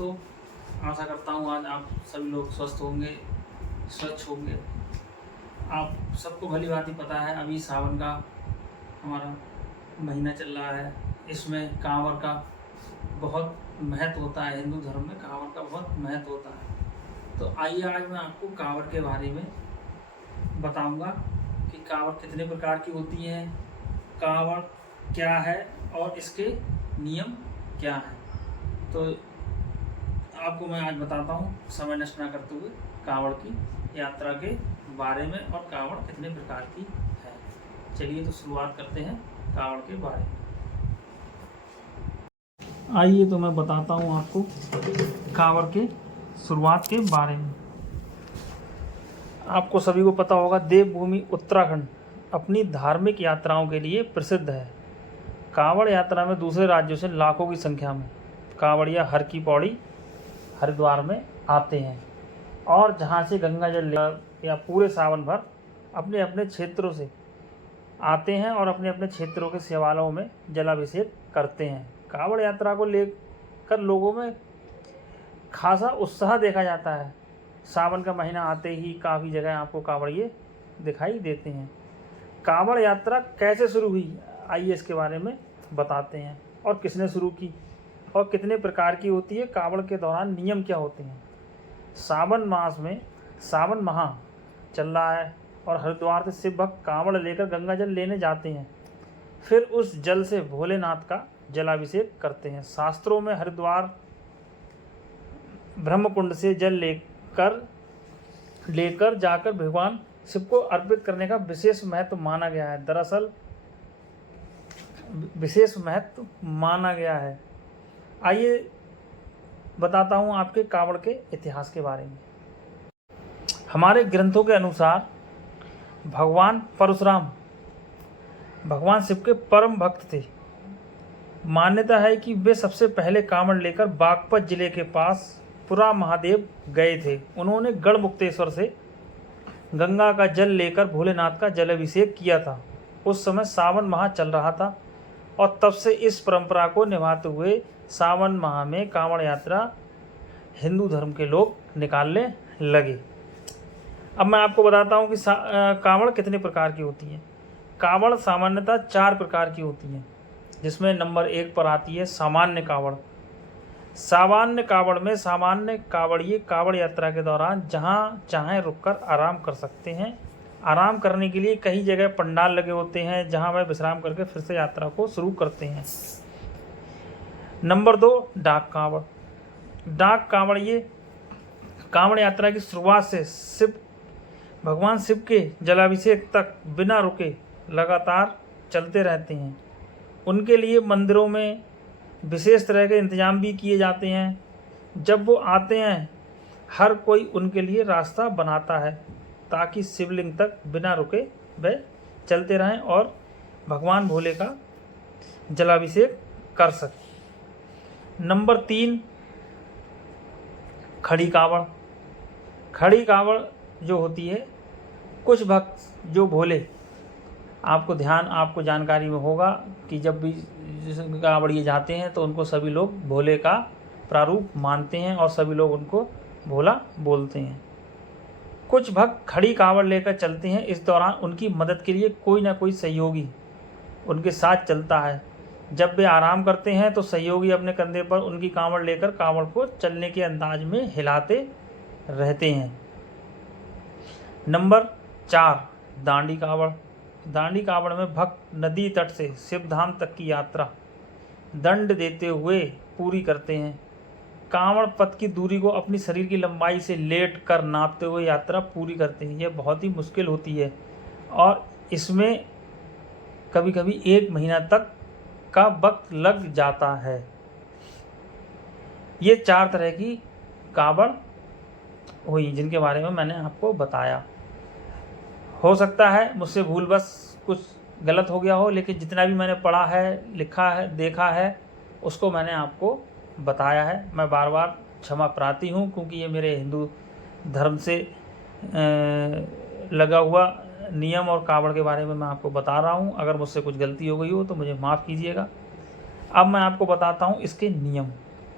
दोस्तों, आशा करता हूँ आज आप सभी लोग स्वस्थ होंगे, स्वच्छ होंगे। आप सबको भली भांति पता है अभी सावन का हमारा महीना चल रहा है। इसमें कांवड़ का बहुत महत्व होता है। हिंदू धर्म में कांवड़ का बहुत महत्व होता है। तो आइए आज मैं आपको कांवड़ के बारे में बताऊंगा कि कांवड़ कितने प्रकार की होती है, कांवड़ क्या है और इसके नियम क्या हैं। तो आपको मैं आज बताता हूँ समय नष्ट न करते हुए कांवड़ की यात्रा के बारे में और कांवड़ कितने प्रकार की है। चलिए तो शुरुआत करते हैं कांवड़ के बारे में। आइए तो मैं बताता हूँ आपको कांवड़ के शुरुआत के बारे में। आपको सभी को पता होगा देवभूमि उत्तराखंड अपनी धार्मिक यात्राओं के लिए प्रसिद्ध है। कांवड़ यात्रा में दूसरे राज्यों से लाखों की संख्या में कांवड़िया हर की पौड़ी हरिद्वार में आते हैं और जहाँ से गंगा जल या पूरे सावन भर अपने अपने क्षेत्रों से आते हैं और अपने अपने क्षेत्रों के शिवालयों में जलाभिषेक करते हैं। कांवड़ यात्रा को लेकर लोगों में खासा उत्साह देखा जाता है। सावन का महीना आते ही काफ़ी जगह आपको कांवड़िए दिखाई देते हैं। कांवड़ यात्रा कैसे शुरू हुई, आइए इसके बारे में बताते हैं। और किसने शुरू की और कितने प्रकार की होती है, कांवड़ के दौरान नियम क्या होते हैं। सावन मास में सावन माह चल रहा है और हरिद्वार से शिव भक्त कांवड़ लेकर गंगा जल लेने जाते हैं। फिर उस जल से भोलेनाथ का जलाभिषेक करते हैं। शास्त्रों में हरिद्वार ब्रह्मकुंड से जल लेकर जाकर भगवान शिव को अर्पित करने का विशेष महत्व माना गया है। दरअसल विशेष महत्व माना गया है। आइए बताता हूँ आपके कांवड़ के इतिहास के बारे में। हमारे ग्रंथों के अनुसार भगवान परशुराम भगवान शिव के परम भक्त थे। मान्यता है कि वे सबसे पहले कांवड़ लेकर बागपत जिले के पास पुरा महादेव गए थे। उन्होंने गढ़मुक्तेश्वर से गंगा का जल लेकर भोलेनाथ का जलाभिषेक किया था। उस समय सावन माह चल रहा था और तब से इस परंपरा को निभाते हुए सावन माह में कांवड़ यात्रा हिंदू धर्म के लोग निकालने लगे। अब मैं आपको बताता हूँ कि कांवड़ कितने प्रकार की होती है। कांवड़ सामान्यतः 4 प्रकार की होती हैं, जिसमें नंबर 1 पर आती है सामान्य कांवड़। सामान्य कांवड़ में सामान्य कांवड़िए कांवड़ यात्रा के दौरान जहाँ चाहें रुककर आराम कर सकते हैं। आराम करने के लिए कई जगह पंडाल लगे होते हैं, जहाँ वह विश्राम करके फिर से यात्रा को शुरू करते हैं। नंबर 2 डाक कांवड़। डाक कांवड़िए कांवड़ यात्रा की शुरुआत से भगवान शिव के जलाभिषेक तक बिना रुके लगातार चलते रहते हैं। उनके लिए मंदिरों में विशेष तरह के इंतजाम भी किए जाते हैं। जब वो आते हैं हर कोई उनके लिए रास्ता बनाता है ताकि शिवलिंग तक बिना रुके वे चलते रहें और भगवान भोले का जलाभिषेक कर सकें। नंबर 3 खड़ी कांवड़। खड़ी कांवड़ जो होती है, कुछ भक्त जो भोले आपको जानकारी में होगा कि जब भी कांवड़िए जाते हैं तो उनको सभी लोग भोले का प्रारूप मानते हैं और सभी लोग उनको भोला बोलते हैं। कुछ भक्त खड़ी कांवड़ लेकर चलते हैं। इस दौरान उनकी मदद के लिए कोई ना कोई सहयोगी उनके साथ चलता है। जब वे आराम करते हैं तो सहयोगी अपने कंधे पर उनकी कांवड़ लेकर कांवड़ को चलने के अंदाज में हिलाते रहते हैं। नंबर 4 दांडी कांवड़। दांडी कांवड़ में भक्त नदी तट से शिवधाम तक की यात्रा दंड देते हुए पूरी करते हैं। कांवड़ पथ की दूरी को अपनी शरीर की लंबाई से लेट कर नापते हुए यात्रा पूरी करते हैं। यह बहुत ही मुश्किल होती है और इसमें कभी कभी 1 महीना तक का वक्त लग जाता है। ये 4 तरह की कांवड़ हुई जिनके बारे में मैंने आपको बताया। हो सकता है मुझसे भूलवश कुछ गलत हो गया हो, लेकिन जितना भी मैंने पढ़ा है, लिखा है, देखा है, उसको मैंने आपको बताया है। मैं बार बार क्षमा प्रार्थी हूँ, क्योंकि ये मेरे हिंदू धर्म से लगा हुआ नियम और कांवड़ के बारे में मैं आपको बता रहा हूँ। अगर मुझसे कुछ गलती हो गई हो तो मुझे माफ़ कीजिएगा। अब मैं आपको बताता हूँ इसके नियम।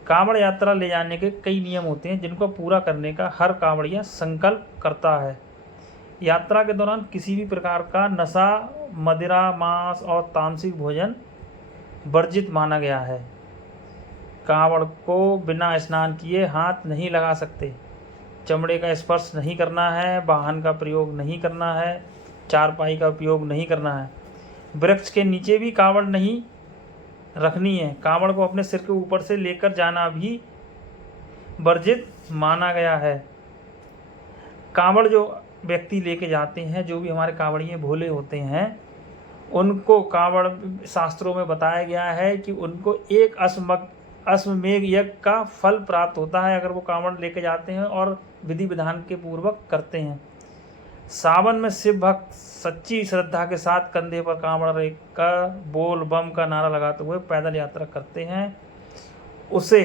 कांवड़ यात्रा ले जाने के कई नियम होते हैं जिनको पूरा करने का हर कांवड़िया संकल्प करता है। यात्रा के दौरान किसी भी प्रकार का नशा, मदिरा, मांस और तामसिक भोजन वर्जित माना गया है। कांवड़ को बिना स्नान किए हाथ नहीं लगा सकते, चमड़े का स्पर्श नहीं करना है, वाहन का प्रयोग नहीं करना है, चारपाई का उपयोग नहीं करना है, वृक्ष के नीचे भी कांवड़ नहीं रखनी है। कांवड़ को अपने सिर के ऊपर से लेकर जाना भी वर्जित माना गया है। कांवड़ जो व्यक्ति लेके जाते हैं, जो भी हमारे कांवड़िए भोले होते हैं, उनको कांवड़ शास्त्रों में बताया गया है कि उनको एक अश्वमेध यज्ञ का फल प्राप्त होता है अगर वो कांवड़ लेके जाते हैं और विधि विधान के पूर्वक करते हैं। सावन में शिव भक्त सच्ची श्रद्धा के साथ कंधे पर कांवड़ रखकर बोल बम का नारा लगाते हुए पैदल यात्रा करते हैं। उसे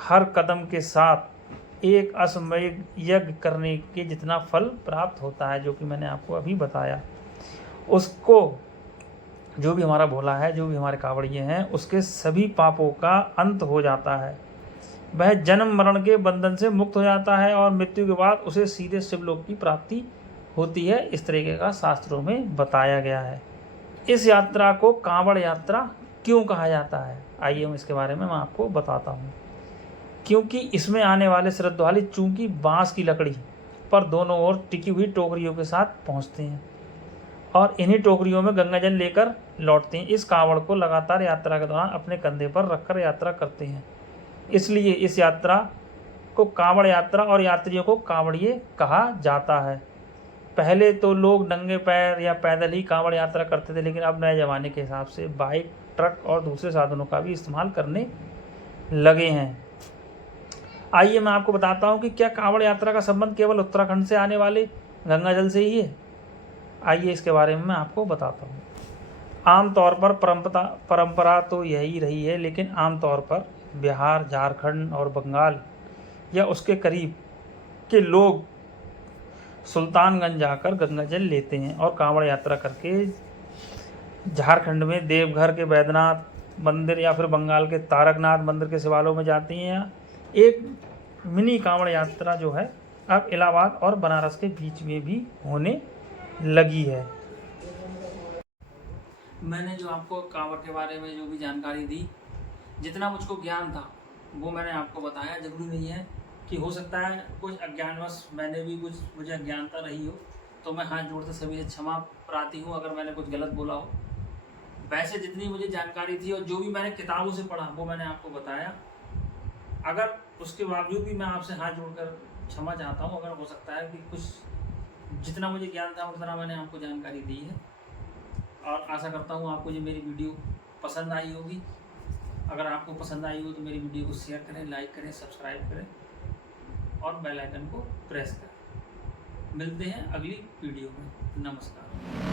हर कदम के साथ एक अश्वमेध यज्ञ करने के जितना फल प्राप्त होता है, जो कि मैंने आपको अभी बताया। उसको जो भी हमारा भोला है, जो भी हमारे कांवड़िए हैं, उसके सभी पापों का अंत हो जाता है। वह जन्म मरण के बंधन से मुक्त हो जाता है और मृत्यु के बाद उसे सीधे शिवलोक की प्राप्ति होती है। इस तरीके का शास्त्रों में बताया गया है। इस यात्रा को कांवड़ यात्रा क्यों कहा जाता है, आइए हम इसके बारे में मैं आपको बताता हूँ। क्योंकि इसमें आने वाले श्रद्धालु चूंकि बांस की लकड़ी पर दोनों ओर टिकी हुई टोकरियों के साथ पहुँचते हैं और इन्हीं टोकरियों में गंगा जल लेकर लौटते हैं। इस कांवड़ को लगातार यात्रा के दौरान अपने कंधे पर रखकर यात्रा करते हैं। इसलिए इस यात्रा को कांवड़ यात्रा और यात्रियों को कांवड़िए कहा जाता है। पहले तो लोग नंगे पैर या पैदल ही कांवड़ यात्रा करते थे, लेकिन अब नए ज़माने के हिसाब से बाइक, ट्रक और दूसरे साधनों का भी इस्तेमाल करने लगे हैं। आइए मैं आपको बताता हूँ कि क्या कांवड़ यात्रा का संबंध केवल उत्तराखंड से आने वाले गंगा जल से ही है। आइए इसके बारे में मैं आपको बताता हूँ। आमतौर पर परंपरा तो यही रही है, लेकिन आमतौर पर बिहार, झारखंड और बंगाल या उसके करीब के लोग सुल्तानगंज जाकर गंगा जल लेते हैं और कांवड़ यात्रा करके झारखंड में देवघर के बैद्यनाथ मंदिर या फिर बंगाल के तारकनाथ मंदिर के शिवालयों में जाती हैं। एक मिनी कांवड़ यात्रा जो है अब इलाहाबाद और बनारस के बीच में भी होने लगी है। मैंने जो आपको कांवड़ के बारे में जो भी जानकारी दी, जितना मुझको ज्ञान था वो मैंने आपको बताया। जरूरी नहीं है कि हो सकता है कुछ अज्ञानवश मैंने भी कुछ मुझे अज्ञानता रही हो, तो मैं हाथ जोड़ते सभी से क्षमा प्रार्थी हूँ अगर मैंने कुछ गलत बोला हो। वैसे जितनी मुझे जानकारी थी और जो भी मैंने किताबों से पढ़ा वो मैंने आपको बताया। अगर उसके बावजूद भी मैं आपसे हाथ जोड़कर क्षमा चाहता हूँ, अगर हो सकता है कि कुछ जितना मुझे ज्ञान था उतना मैंने आपको जानकारी दी है। और आशा करता हूँ आपको ये मेरी वीडियो पसंद आई होगी। अगर आपको पसंद आई हो तो मेरी वीडियो को शेयर करें, लाइक करें, सब्सक्राइब करें और बेल आइकन को प्रेस करें। मिलते हैं अगली वीडियो में। नमस्कार।